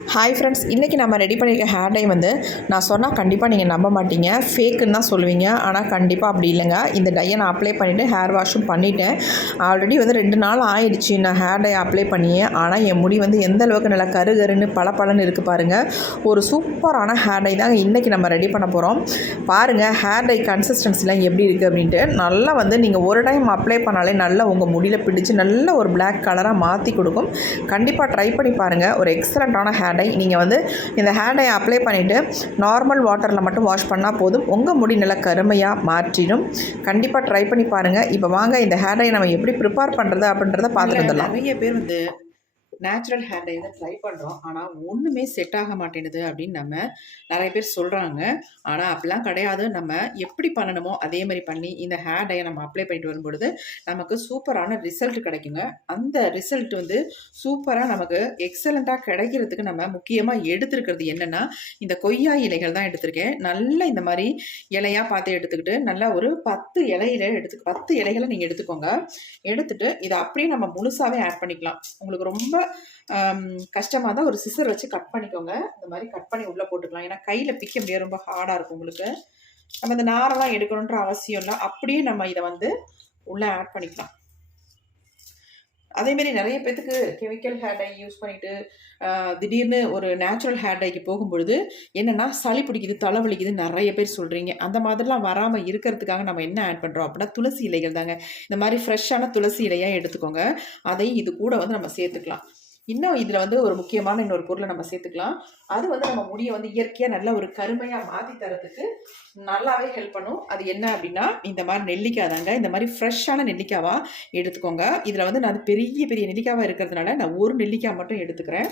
Hi friends, இன்றைக்கி நம்ம ready பண்ணியிருக்க ஹேர் டை வந்து நான் சொன்னால் கண்டிப்பாக நீங்கள் நம்ப மாட்டீங்க, ஃபேக்குன்னு தான் சொல்லுவீங்க. ஆனால் கண்டிப்பாக அப்படி இல்லைங்க. இந்த டையை நான் அப்ளை பண்ணிவிட்டு ஹேர் வாஷும் பண்ணிவிட்டேன். ஆல்ரெடி வந்து 2 நாள் ஆயிடுச்சு நான் ஹேர் டை அப்ளை பண்ணியே. ஆனால் என் முடி வந்து எந்த அளவுக்கு நல்லா கருன்னு பளபளன்னு இருக்குது பாருங்கள். ஒரு சூப்பரான ஹேர் டை தாங்க இன்றைக்கி நம்ம ரெடி பண்ண போகிறோம். பாருங்கள் ஹேர் டை கன்சிஸ்டன்சிலாம் எப்படி இருக்குது அப்படின்ட்டு. நல்லா வந்து நீங்கள் ஒரு டைம் அப்ளை பண்ணாலே நல்லா உங்கள் முடியில் பிடிச்சி நல்ல ஒரு பிளாக் கலராக மாற்றி கொடுக்கும். கண்டிப்பாக ட்ரை பண்ணி பாருங்கள். ஒரு எக்ஸலண்ட்டான ஹேர் டை. நீங்கள் வந்து இந்த ஹேர் டை அப்ளை பண்ணிவிட்டு நார்மல் வாட்டரில் மட்டும் வாஷ் பண்ணால் போதும். உங்கள் முடி நல்லா கருமையாக மாற்றிடும். கண்டிப்பாக ட்ரை பண்ணி பாருங்கள். இப்போ வாங்க இந்த ஹேர் டை நம்ம எப்படி ப்ரிப்பேர் பண்ணுறது அப்படின்றத பார்த்துட்டு வந்துடலாம். நிறைய பேர் வந்து நேச்சுரல் ஹேர் டை தான் ட்ரை பண்ணுறோம், ஆனால் ஒன்றுமே செட் ஆக மாட்டேங்குது அப்படின்னு நம்ம நிறைய பேர் சொல்கிறாங்க. ஆனால் அப்படிலாம் கிடையாது. நம்ம எப்படி பண்ணணுமோ அதே மாதிரி பண்ணி இந்த ஹேர் டையை நம்ம அப்ளை பண்ணிட்டு வரும்பொழுது நமக்கு சூப்பரான ரிசல்ட் கிடைக்குங்க. அந்த ரிசல்ட் வந்து சூப்பராக நமக்கு எக்ஸலண்ட்டாக கிடைக்கிறதுக்கு நம்ம முக்கியமாக எடுத்துருக்கிறது என்னென்னா, இந்த கொய்யா இலைகள் தான் எடுத்திருக்கேன். நல்லா இந்த மாதிரி இலையாக பார்த்து எடுத்துக்கிட்டு நல்லா ஒரு 10 இலைகளை நீங்கள் எடுத்துக்கோங்க. எடுத்துகிட்டு இதை அப்படியே நம்ம முழுசாகவே ஆட் பண்ணிக்கலாம். உங்களுக்கு ரொம்ப கஷ்டமாக தான் ஒரு சிசர் வச்சு கட் பண்ணிக்கோங்க. இந்த மாதிரி கட் பண்ணி உள்ளே போட்டுக்கலாம். ஏன்னா கையில் பிக்க முடியாது, ரொம்ப ஹார்டாக இருக்கும் உங்களுக்கு. நம்ம இந்த நாரெல்லாம் எடுக்கணுன்ற அவசியம் இல்லை. அப்படியே நம்ம இதை வந்து உள்ளே ஆட் பண்ணிக்கலாம். அதேமாரி நிறைய பேத்துக்கு கெமிக்கல் ஹேர் டை யூஸ் பண்ணிவிட்டு திடீர்னு ஒரு நேச்சுரல் ஹேர் டைக்கு போகும்பொழுது என்னென்னா சளி பிடிக்குது, தலைவலிக்குது நிறைய பேர் சொல்கிறீங்க. அந்த மாதிரிலாம் வராமல் இருக்கிறதுக்காக நம்ம என்ன ஆட் பண்ணுறோம் அப்படின்னா துளசி இலைகள் தாங்க. இந்த மாதிரி ஃப்ரெஷ்ஷான துளசி இலையாக எடுத்துக்கோங்க. அதை இது கூட வந்து நம்ம சேர்த்துக்கலாம். இன்னும் இதில் வந்து ஒரு முக்கியமான இன்னொரு பொருளை நம்ம சேர்த்துக்கலாம். அது வந்து நம்ம முடியை வந்து இயற்கையாக நல்ல ஒரு கருமையாக மாற்றி தரத்துக்கு நல்லாவே ஹெல்ப் பண்ணும். அது என்ன அப்படின்னா இந்த மாதிரி நெல்லிக்காய் தாங்க. இந்த மாதிரி ஃப்ரெஷ்ஷான நெல்லிக்காவாக எடுத்துக்கோங்க. இதில் வந்து நான் பெரிய பெரிய நெல்லிக்காவாக இருக்கிறதுனால நான் ஒரு நெல்லிக்காய் மட்டும் எடுத்துக்கிறேன்.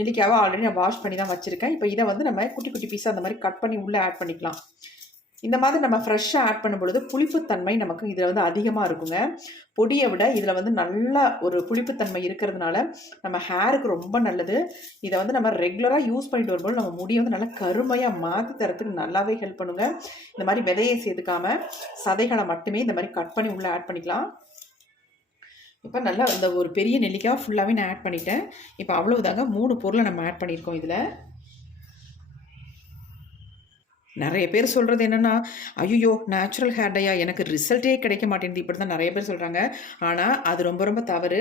நெல்லிக்காவை ஆல்ரெடி நான் வாஷ் பண்ணி தான் வச்சுருக்கேன். இப்போ இதை வந்து நம்ம குட்டி குட்டி பீஸாக அந்த மாதிரி கட் பண்ணி உள்ளே ஆட் பண்ணிக்கலாம். இந்த மாதிரி நம்ம ஃப்ரெஷ்ஷாக ஆட் பண்ணும்பொழுது புளிப்புத்தன்மை நமக்கு இதில் வந்து அதிகமாக இருக்குங்க. பொடியை விட இதில் வந்து நல்ல ஒரு புளிப்புத்தன்மை இருக்கிறதுனால நம்ம ஹேருக்கு ரொம்ப நல்லது. இதை வந்து நம்ம ரெகுலராக யூஸ் பண்ணிட்டு வரும்போது நம்ம முடியை வந்து நல்லா கருமையாக மாற்றி தரத்துக்கு நல்லாவே ஹெல்ப் பண்ணுங்க. இந்த மாதிரி விதையை சேர்த்துக்காமல் சதைகளை மட்டுமே இந்த மாதிரி கட் பண்ணி உள்ளே ஆட் பண்ணிக்கலாம். இப்போ நல்லா இந்த ஒரு பெரிய நெல்லிக்காய் ஃபுல்லாகவே நான் ஆட் பண்ணிட்டேன். இப்போ அவ்வளவுதாங்க. 3 பொருளை நம்ம ஆட் பண்ணியிருக்கோம். இதில் நிறைய பேர் சொல்கிறது என்னென்னா, ஐயோ நேச்சுரல் ஹேர் டையா எனக்கு ரிசல்ட்டே கிடைக்க மாட்டேங்குது, இப்படி தான் நிறைய பேர் சொல்கிறாங்க. ஆனால் அது ரொம்ப ரொம்ப தவறு.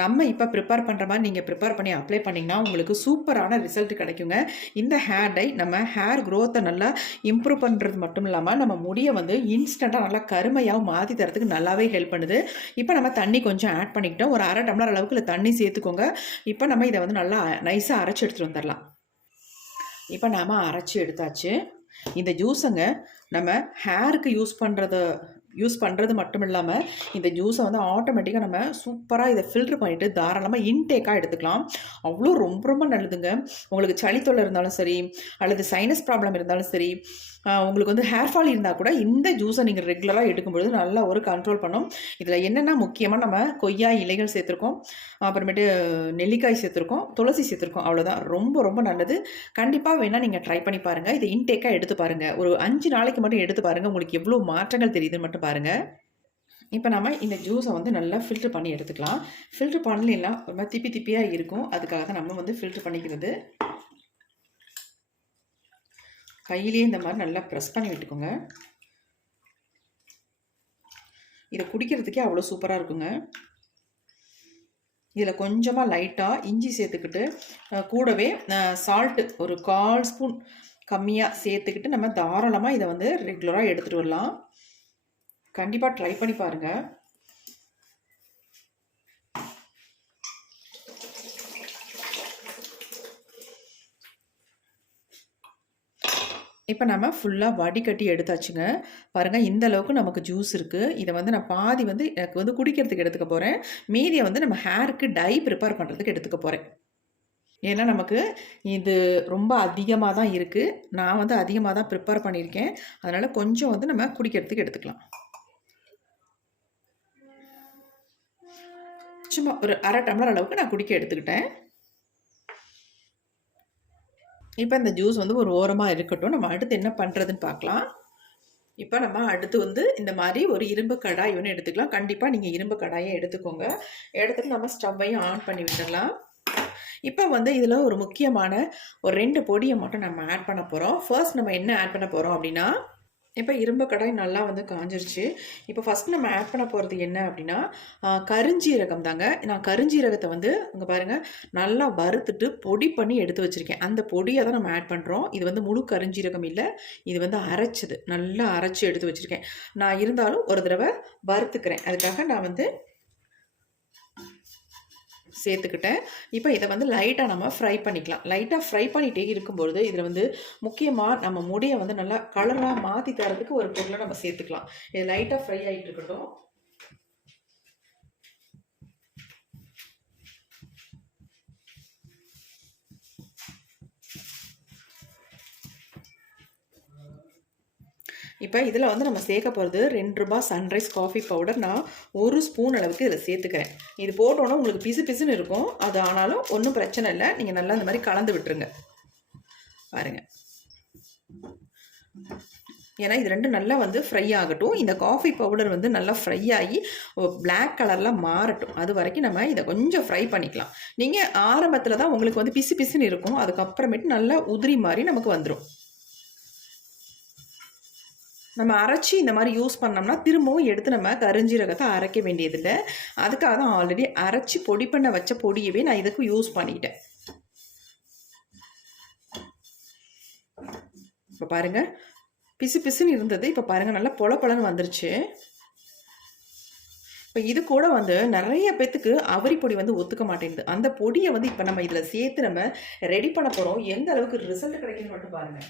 நம்ம இப்போ ப்ரிப்பேர் பண்ணுற மாதிரி நீங்கள் ப்ரிப்பேர் பண்ணி அப்ளை பண்ணிங்கன்னா உங்களுக்கு சூப்பரான ரிசல்ட் கிடைக்குங்க. இந்த ஹேர் டை நம்ம ஹேர் க்ரோத்தை நல்லா இம்ப்ரூவ் பண்ணுறது மட்டும் இல்லாமல் நம்ம முடியை வந்து இன்ஸ்டண்ட்டாக நல்லா கருமையாகவும் மாற்றி தரத்துக்கு நல்லாவே ஹெல்ப் பண்ணுது. இப்போ நம்ம தண்ணி கொஞ்சம் ஆட் பண்ணிக்கிட்டோம். ஒரு 1/2 டம்ளர் அளவுக்கு இல்லை தண்ணி சேர்த்துக்கோங்க. இப்போ நம்ம இதை வந்து நல்லா நைஸாக அரைச்சி எடுத்துகிட்டு வந்துடலாம். இப்போ நாம் அரைச்சி எடுத்தாச்சு. இந்த ஜூஸுங்க நம்ம ஹேருக்கு யூஸ் பண்ணுறது மட்டும் இல்லாமல் இந்த ஜூஸை வந்து ஆட்டோமேட்டிக்காக நம்ம சூப்பராக இதை ஃபில்ட்ரு பண்ணிவிட்டு தாராளமாக இன்டேக்காக எடுத்துக்கலாம். அவ்வளோ ரொம்ப ரொம்ப நல்லதுங்க. உங்களுக்கு சளி தொல்லை இருந்தாலும் சரி, அல்லது சைனஸ் ப்ராப்ளம் இருந்தாலும் சரி, உங்களுக்கு வந்து ஹேர் ஃபால் இருந்தால் கூட இந்த ஜூஸை நீங்கள் ரெகுலராக எடுக்கும்பொழுது நல்லா ஒரு கண்ட்ரோல் பண்ணும். இதில் என்னென்னா முக்கியமாக நம்ம கொய்யா இலைகள் சேர்த்துருக்கோம், அப்புறமேட்டு நெல்லிக்காய் சேர்த்துருக்கோம், துளசி சேர்த்துருக்கோம். அவ்வளோதான். ரொம்ப ரொம்ப நல்லது. கண்டிப்பாக வேணால் நீங்கள் ட்ரை பண்ணி பாருங்கள். இதை இன்டேக்காக எடுத்து பாருங்கள். ஒரு 5 நாளைக்கு மட்டும் எடுத்து பாருங்கள். உங்களுக்கு எவ்வளோ மாற்றங்கள் தெரியுதுன்னு மட்டும் பாருங்கள். இப்போ நம்ம இந்த ஜூஸை வந்து நல்லா ஃபில்ட்ரு பண்ணி எடுத்துக்கலாம். ஃபில்ட்ரு பண்ணலாம் ஒரு மாதிரி திப்பி திப்பியாக இருக்கும். அதுக்காக தான் நம்ம வந்து ஃபில்ட்ரு பண்ணிக்கிறது. கையிலேயே இந்த மாதிரி நல்லா ப்ரெஸ் பண்ணி விட்டுக்கோங்க. இதை குடிக்கிறதுக்கே அவ்வளோ சூப்பராக இருக்குங்க. இதில் கொஞ்சமாக லைட்டாக இஞ்சி சேர்த்துக்கிட்டு கூடவே சால்ட்டு ஒரு 1/4 ஸ்பூன் கம்மியாக சேர்த்துக்கிட்டு நம்ம தாராளமாக இதை வந்து ரெகுலராக எடுத்துகிட்டு வரலாம். கண்டிப்பாக ட்ரை பண்ணி பாருங்கள். இப்போ நம்ம ஃபுல்லாக வடிகட்டி எடுத்தாச்சுங்க. பாருங்கள் இந்த அளவுக்கு நமக்கு ஜூஸ் இருக்குது. இதை வந்து நான் பாதி வந்து எனக்கு வந்து குடிக்கிறதுக்கு எடுத்துக்க போகிறேன். மீதியை வந்து நம்ம ஹேருக்கு டை ப்ரிப்பேர் பண்ணுறதுக்கு எடுத்துக்க போகிறேன். ஏன்னா நமக்கு இது ரொம்ப அதிகமாக தான் இருக்குது. நான் வந்து அதிகமாக தான் ப்ரிப்பேர் பண்ணியிருக்கேன். அதனால் கொஞ்சம் வந்து நம்ம குடிக்கிறதுக்கு எடுத்துக்கலாம். சும்மா ஒரு 1/2 டம்ளர் அளவுக்கு நான் குடிக்க எடுத்துக்கிட்டேன். இப்போ இந்த ஜூஸ் வந்து ஒரு ஓரமாக இருக்கட்டும். நம்ம அடுத்து என்ன பண்ணுறதுன்னு பார்க்கலாம். இப்போ நம்ம அடுத்து வந்து இந்த மாதிரி ஒரு இரும்பு கடாய் ஒன்று எடுத்துக்கலாம். கண்டிப்பாக நீங்கள் இரும்பு கடாயை எடுத்துக்கோங்க. எடுத்துகிட்டு நம்ம ஸ்டவ்வையும் ஆன் பண்ணி விட்டுடலாம். இப்போ வந்து இதில் ஒரு முக்கியமான ஒரு 2 பொடியை மட்டும் நம்ம ஆட் பண்ண போகிறோம். ஃபர்ஸ்ட் நம்ம என்ன ஆட் பண்ண போகிறோம் அப்படின்னா, இப்போ இரும்பு கடாய் நல்லா வந்து காஞ்சிருச்சு. இப்போ ஃபஸ்ட் நம்ம ஆட் பண்ண போகிறது என்ன அப்படின்னா, கருஞ்சீரகம் தாங்க. நான் கருஞ்சீரகத்தை வந்து இங்கே பாருங்கள் நல்லா வறுத்துட்டு பொடி பண்ணி எடுத்து வச்சுருக்கேன். அந்த பொடியை தான் நம்ம ஆட் பண்ணுறோம். இது வந்து முழு கருஞ்சீரகம் இல்லை, இது வந்து அரைச்சது. நல்லா அரைச்சி எடுத்து வச்சுருக்கேன். நான் இருந்தாலும் ஒரு தடவை வறுத்துக்கிறேன். அதுக்காக நான் வந்து சேர்த்துக்கிட்டேன். இப்போ இதை வந்து லைட்டாக நம்ம ஃப்ரை பண்ணிக்கலாம். லைட்டாக ஃப்ரை பண்ணிகிட்டே இருக்கும்பொழுது இதில் வந்து முக்கியமாக நம்ம முடியை வந்து நல்லா கலராக மாற்றி தரதுக்கு ஒரு பொருளை நம்ம சேர்த்துக்கலாம். இது லைட்டாக ஃப்ரை ஆகிட்டு இருக்கட்டும். இப்போ இதில் வந்து நம்ம சேர்க்க போகிறது ₹2 சன்ரைஸ் காஃபி பவுடர். நான் 1 ஸ்பூன் அளவுக்கு இதில் சேர்த்துக்கிறேன். இது போட்டோன்னா உங்களுக்கு பிசு பிசுன்னு இருக்கும். அது ஆனாலும் ஒன்றும் பிரச்சனை இல்லை. நீங்கள் நல்லா இந்த மாதிரி கலந்து விட்டுருங்க. பாருங்கள், ஏன்னா இது ரெண்டும் நல்லா வந்து ஃப்ரை ஆகட்டும். இந்த காஃபி பவுடர் வந்து நல்லா ஃப்ரை ஆகி பிளாக் கலரில் மாறட்டும். அது வரைக்கும் நம்ம இதை கொஞ்சம் ஃப்ரை பண்ணிக்கலாம். நீங்கள் ஆரம்பத்தில் தான் உங்களுக்கு வந்து பிசு பிசுன்னு இருக்கும். அதுக்கப்புறமேட்டு நல்லா உதிரி மாதிரி நமக்கு வந்துடும். நம்ம அரைச்சி இந்த மாதிரி யூஸ் பண்ணோம்னா திரும்பவும் எடுத்து நம்ம கருஞ்சீரகத்தை அரைக்க வேண்டியதில்லை. அதுக்காக தான் ஆல்ரெடி அரைச்சி பொடி பண்ண வச்ச பொடியவே நான் இதுக்கு யூஸ் பண்ணிட்டேன். இப்போ பாருங்கள், பிசு பிசுன்னு இருந்தது. இப்போ பாருங்கள் நல்லா பொல பொலன்னு வந்துருச்சு. இப்போ இது கூட வந்து நிறைய பேத்துக்கு அவரி பொடி வந்து ஒத்துக்க மாட்டேங்குது. அந்த பொடியை வந்து இப்போ நம்ம இதில் சேர்த்து நம்ம ரெடி பண்ண போகிறோம். எந்த அளவுக்கு ரிசல்ட் கிடைக்குன்னு மட்டும் பாருங்கள்.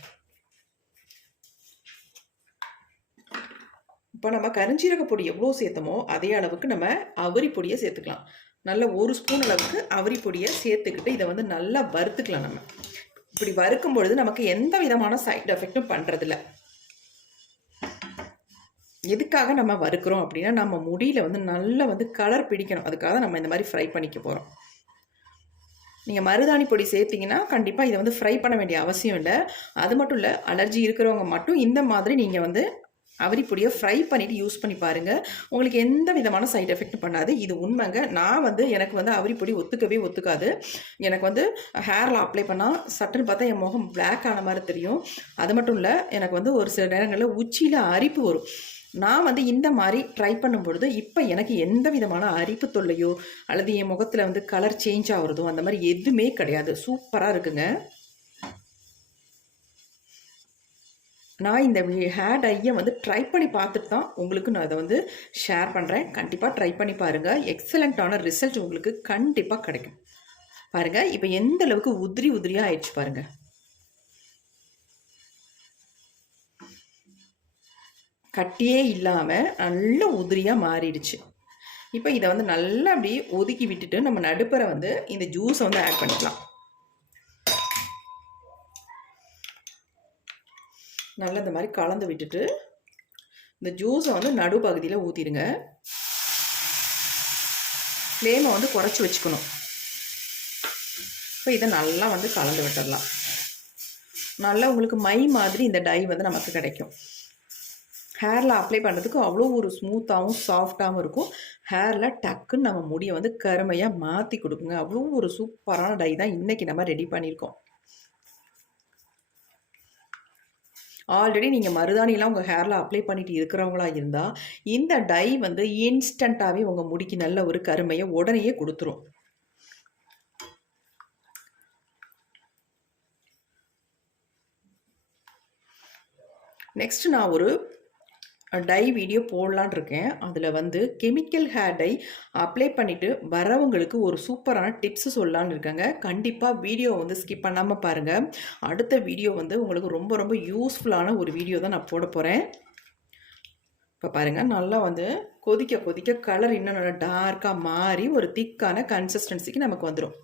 இப்போ நம்ம கருஞ்சீரக பொடி எவ்வளோ சேர்த்தமோ அதே அளவுக்கு நம்ம அவரி பொடியை சேர்த்துக்கலாம். நல்ல 1 ஸ்பூன் அளவுக்கு அவரி பொடியை சேர்த்துக்கிட்டு இதை வந்து நல்லா வறுத்துக்கலாம். நம்ம இப்படி வறுக்கும் பொழுது நமக்கு எந்த விதமான சைட் எஃபெக்டும் பண்ணுறதில்ல. எதுக்காக நம்ம வறுக்கிறோம் அப்படின்னா, நம்ம முடியில் வந்து நல்லா வந்து கலர் பிடிக்கணும். அதுக்காக நம்ம இந்த மாதிரி ஃப்ரை பண்ணிக்க போகிறோம். நீங்கள் மருதாணி பொடி சேர்த்திங்கன்னா கண்டிப்பாக இதை வந்து ஃப்ரை பண்ண வேண்டிய அவசியம் இல்லை. அது மட்டும் இல்லை, அலர்ஜி இருக்கிறவங்க மட்டும் இந்த மாதிரி நீங்கள் வந்து அவரி பொடியை ஃப்ரை பண்ணிவிட்டு யூஸ் பண்ணி பாருங்கள். உங்களுக்கு எந்த விதமான சைட் எஃபெக்ட்டும் பண்ணாது. இது உண்மைங்க. நான் வந்து எனக்கு வந்து அவரி பொடி ஒத்துக்காது. எனக்கு வந்து ஹேரில் அப்ளை பண்ணால் சட்டுன்னு பார்த்தா என் முகம் பிளாக் ஆன மாதிரி தெரியும். அது மட்டும் இல்லை, எனக்கு வந்து ஒரு சில நேரங்களில் உச்சியில் அரிப்பு வரும். நான் வந்து இந்த மாதிரி ட்ரை பண்ணும் பொழுது இப்போ எனக்கு எந்த விதமான அரிப்பு தொல்லையோ அல்லது என் முகத்தில் வந்து கலர் சேஞ்ச் ஆகுறதோ அந்த மாதிரி எதுவுமே கிடையாது. சூப்பராக இருக்குங்க. நான் இந்த ஹேர் டையை வந்து ட்ரை பண்ணி பார்த்துட்டு தான் உங்களுக்கு நான் அதை வந்து ஷேர் பண்ணுறேன். கண்டிப்பாக ட்ரை பண்ணி பாருங்கள். எக்ஸலண்ட்டான ரிசல்ட் உங்களுக்கு கண்டிப்பாக கிடைக்கும். பாருங்கள், இப்போ எந்த அளவுக்கு உதிரியாக ஆயிடுச்சு பாருங்கள். கட்டியே இல்லாமல் நல்ல உதிரியாக மாறிடுச்சு. இப்போ இதை வந்து நல்லா அப்படியே ஒதுக்கி விட்டுட்டு நம்ம நடுப்பரை வந்து இந்த ஜூஸை வந்து ஆட் பண்ணிக்கலாம். நல்லா இந்த மாதிரி கலந்து விட்டுட்டு இந்த ஜூஸை வந்து நடுப்பகுதியில் ஊற்றிடுங்க. ஃப்ளேமை வந்து குறைச்சி வச்சுக்கணும். இப்போ இதை நல்லா வந்து கலந்து விட்டுடலாம். நல்லா உங்களுக்கு மை மாதிரி இந்த டை வந்து நமக்கு கிடைக்கும். ஹேரில் அப்ளை பண்ணுறதுக்கு அவ்வளோ ஒரு ஸ்மூத்தாகவும் சாஃப்டாகவும் இருக்கும். ஹேரில் டக்குன்னு நம்ம முடியை வந்து கருமையாக மாற்றி கொடுக்குங்க. அவ்வளோ ஒரு சூப்பரான டை தான் இன்றைக்கி நம்ம ரெடி பண்ணியிருக்கோம். ஆல்ரெடி நீங்கள் மருதாணிலாம் உங்கள் ஹேரில் அப்ளை பண்ணிட்டு இருக்கிறவங்களா இருந்தால் இந்த டை வந்து இன்ஸ்டண்ட்டாகவே உங்கள் முடிக்கு நல்ல ஒரு கருமையை உடனேயே கொடுத்துரும். நெக்ஸ்ட் நான் ஒரு டை வீடியோ போடலான் இருக்கேன். அதில் வந்து கெமிக்கல் ஹேர் டை அப்ளை பண்ணிவிட்டு வரவங்களுக்கு ஒரு சூப்பரான டிப்ஸ் சொல்லலான்னு இருக்கேங்க. கண்டிப்பாக வீடியோ வந்து ஸ்கிப் பண்ணாமல் பாருங்கள். அடுத்த வீடியோ வந்து உங்களுக்கு ரொம்ப ரொம்ப யூஸ்ஃபுல்லான ஒரு வீடியோ தான் நான் போட போகிறேன். இப்போ பாருங்கள், நல்லா வந்து கொதிக்க கொதிக்க கலர் இன்னும் நல்லா டார்க்காக மாறி ஒரு திக்கான கன்சிஸ்டன்சிக்கு நமக்கு வந்துடும்.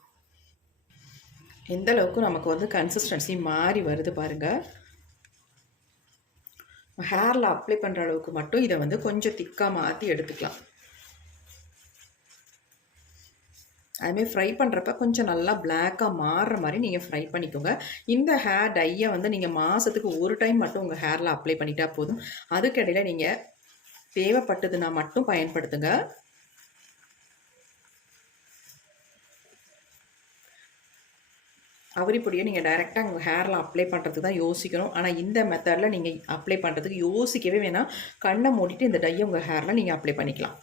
எந்த அளவுக்கு நமக்கு வந்து கன்சிஸ்டன்சி மாறி வருது பாருங்கள். ஹேரில் அப்ளை பண்ணுற அளவுக்கு மட்டும் இதை வந்து கொஞ்சம் திக்காக மாற்றி எடுத்துக்கலாம். அதுமாதிரி ஃப்ரை பண்ணுறப்ப கொஞ்சம் நல்லா பிளாக்காக மாறுற மாதிரி நீங்கள் ஃப்ரை பண்ணிக்கோங்க. இந்த ஹேர் டையை வந்து நீங்கள் மாதத்துக்கு ஒரு டைம் மட்டும் உங்கள் ஹேரில் அப்ளை பண்ணிட்டா போதும். அதுக்கிடையில் நீங்கள் தேவைப்பட்டதுன்னா மட்டும் பயன்படுத்துங்க. அவரி பொடியை நீங்கள் டைரெக்டாக உங்கள் ஹேரில் அப்ளை பண்ணுறதுக்கு தான் யோசிக்கணும். ஆனால் இந்த மெத்தடில் நீங்கள் அப்ளை பண்ணுறதுக்கு யோசிக்கவே வேணாம். கண்ணை மூடிட்டு இந்த டையை உங்கள் ஹேரில் நீங்கள் அப்ளை பண்ணிக்கலாம்.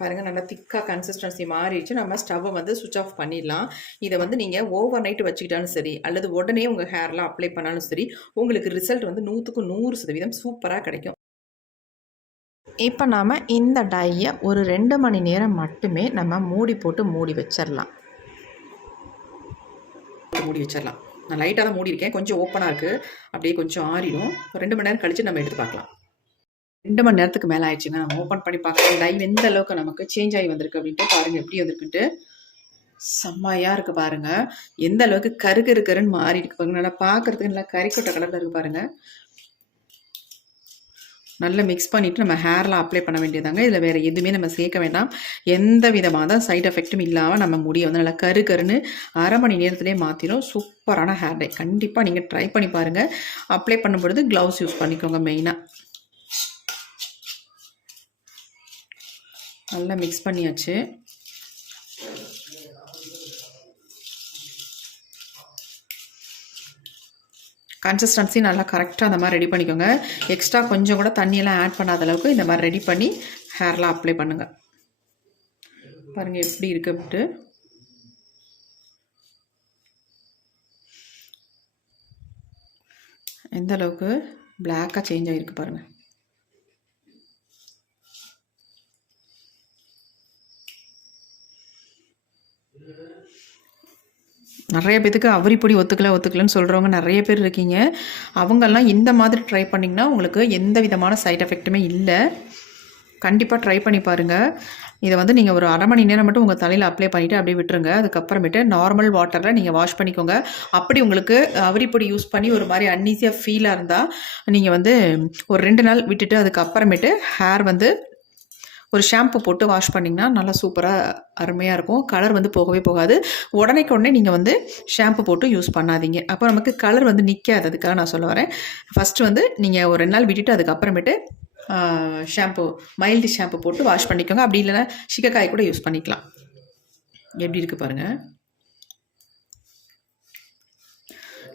பாருங்கள், நல்லா திக்காக கன்சிஸ்டன்சி மாறிடுச்சு. நம்ம ஸ்டவ்வை வந்து சுவிட்ச் ஆஃப் பண்ணிடலாம். இதை வந்து நீங்கள் ஓவர் நைட் வச்சுக்கிட்டாலும் சரி, அல்லது உடனே உங்கள் ஹேரில் அப்ளை பண்ணாலும் சரி, உங்களுக்கு ரிசல்ட் வந்து 100க்கு 100% சூப்பராக கிடைக்கும். இப்போ நாம் இந்த டையை ஒரு 2 மணி நேரம் மட்டுமே நம்ம மூடி போட்டு மூடி வச்சிடலாம். நான் லைட்டாக தான் மூடி இருக்கேன். கொஞ்சம் ஓப்பனாக இருக்குது. அப்படியே கொஞ்சம் ஆறிடும். 2 மணி நேரம் கழித்து நம்ம எடுத்து பார்க்கலாம். 2 மணி நேரத்துக்கு மேலே ஆயிடுச்சுங்க. நம்ம ஓப்பன் பண்ணி பார்க்கலாம் டைவ் எந்த அளவுக்கு நமக்கு சேஞ்ச் ஆகி வந்திருக்கு அப்படின்ட்டு. பாருங்கள் எப்படி வந்திருக்குன்ட்டு. செம்மையாக இருக்குது பாருங்கள். எந்த அளவுக்கு கருன்னு மாறி இருக்கு பாருங்கள். நல்லா பார்க்குறதுக்கு நல்லா கறிக்கொட்டை கலரில் இருக்குது பாருங்கள். நல்லா மிக்ஸ் பண்ணிவிட்டு நம்ம ஹேரில் அப்ளை பண்ண வேண்டியதாங்க. இதில் வேறு எதுவுமே நம்ம சேர்க்க வேண்டாம். எந்த விதமான சைட் எஃபெக்ட்டும் இல்லாமல் நம்ம முடியை வந்து நல்லா கருன்னு 1/2 மணி நேரத்துலேயே மாற்றிடும். சூப்பரான ஹேர் டை. கண்டிப்பாக நீங்கள் ட்ரை பண்ணி பாருங்கள். அப்ளை பண்ணும்பொழுது க்ளவுஸ் யூஸ் பண்ணிக்கோங்க மெயினாக. நல்லா மிக்ஸ் பண்ணியாச்சு. கன்சிஸ்டன்சி நல்லா கரெக்டாக அந்த மாதிரி ரெடி பண்ணிக்கோங்க. எக்ஸ்ட்ரா கொஞ்சம் கூட தண்ணியெல்லாம் ஆட் பண்ணாத அளவுக்கு இந்த மாதிரி ரெடி பண்ணி ஹேரில் அப்ளை பண்ணுங்கள். பாருங்கள் எப்படி இருக்கு அப்படின்ட்டு. எந்த அளவுக்கு பிளாக்காக சேஞ்ச் ஆகிருக்கு பாருங்கள். நிறைய பேத்துக்கு அவரி பொடி ஒத்துக்கலன்னு சொல்கிறவங்க நிறைய பேர் இருக்கீங்க. அவங்கெல்லாம் இந்த மாதிரி ட்ரை பண்ணிங்கன்னா உங்களுக்கு எந்த விதமான சைட் எஃபெக்ட்டுமே இல்லை. கண்டிப்பாக ட்ரை பண்ணி பாருங்கள். இதை வந்து நீங்கள் ஒரு 1/2 மணி நேரம் மட்டும் உங்கள் தலையில் அப்ளை பண்ணிவிட்டு அப்படியே விட்டுருங்க. அதுக்கப்புறமேட்டு நார்மல் வாட்டரில் நீங்கள் வாஷ் பண்ணிக்கோங்க. அப்படி உங்களுக்கு அவரி பொடி யூஸ் பண்ணி ஒரு மாதிரி அன்ஈஸியாக ஃபீலாக இருந்தால் நீங்கள் வந்து ஒரு 2 நாள் விட்டுட்டு அதுக்கப்புறமேட்டு ஹேர் வந்து ஒரு ஷாம்பு போட்டு வாஷ் பண்ணிங்கன்னா நல்லா சூப்பராக அருமையாக இருக்கும். கலர் வந்து போகவே போகாது. உடனே நீங்கள் வந்து ஷாம்பு போட்டு யூஸ் பண்ணாதீங்க. அப்போ நமக்கு கலர் வந்து நிற்காது. அதுக்காக நான் சொல்ல வரேன். ஃபஸ்ட்டு வந்து நீங்கள் ஒரு 2 நாள் விட்டுட்டு அதுக்கப்புறமேட்டு ஷாம்பு மைல்டு ஷாம்பு போட்டு வாஷ் பண்ணிக்கோங்க. அப்படி இல்லைன்னா சிக்கக்காய் கூட யூஸ் பண்ணிக்கலாம். எப்படி இருக்குது பாருங்கள்.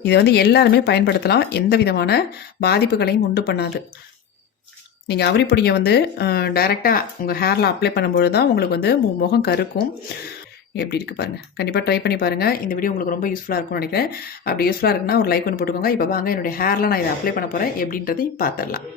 இதை வந்து எல்லாருமே பயன்படுத்தலாம். எந்த விதமான பாதிப்புகளையும் உண்டு பண்ணாது. நீங்கள் அவரி பொடியை வந்து டைரெக்டாக உங்கள் ஹேரில் அப்ளை பண்ணும்பொழுது தான் உங்களுக்கு வந்து முகம் கருக்கும். எப்படி இருக்குது பாருங்கள். கண்டிப்பாக ட்ரை பண்ணி பாருங்கள். இந்த வீடியோ உங்களுக்கு ரொம்ப யூஸ்ஃபுல்லாக இருக்கும்னு நினைக்கிறேன். அப்படி யூஸ்ஃபுல்லாக இருக்குன்னா ஒரு லைக் ஒன்று போட்டுக்கோங்க. இப்போ வாங்க என்னுடைய ஹேரில் நான் இதை அப்ளை பண்ண போகிறேன் எப்படின்றதையும் பார்த்துடலாம்.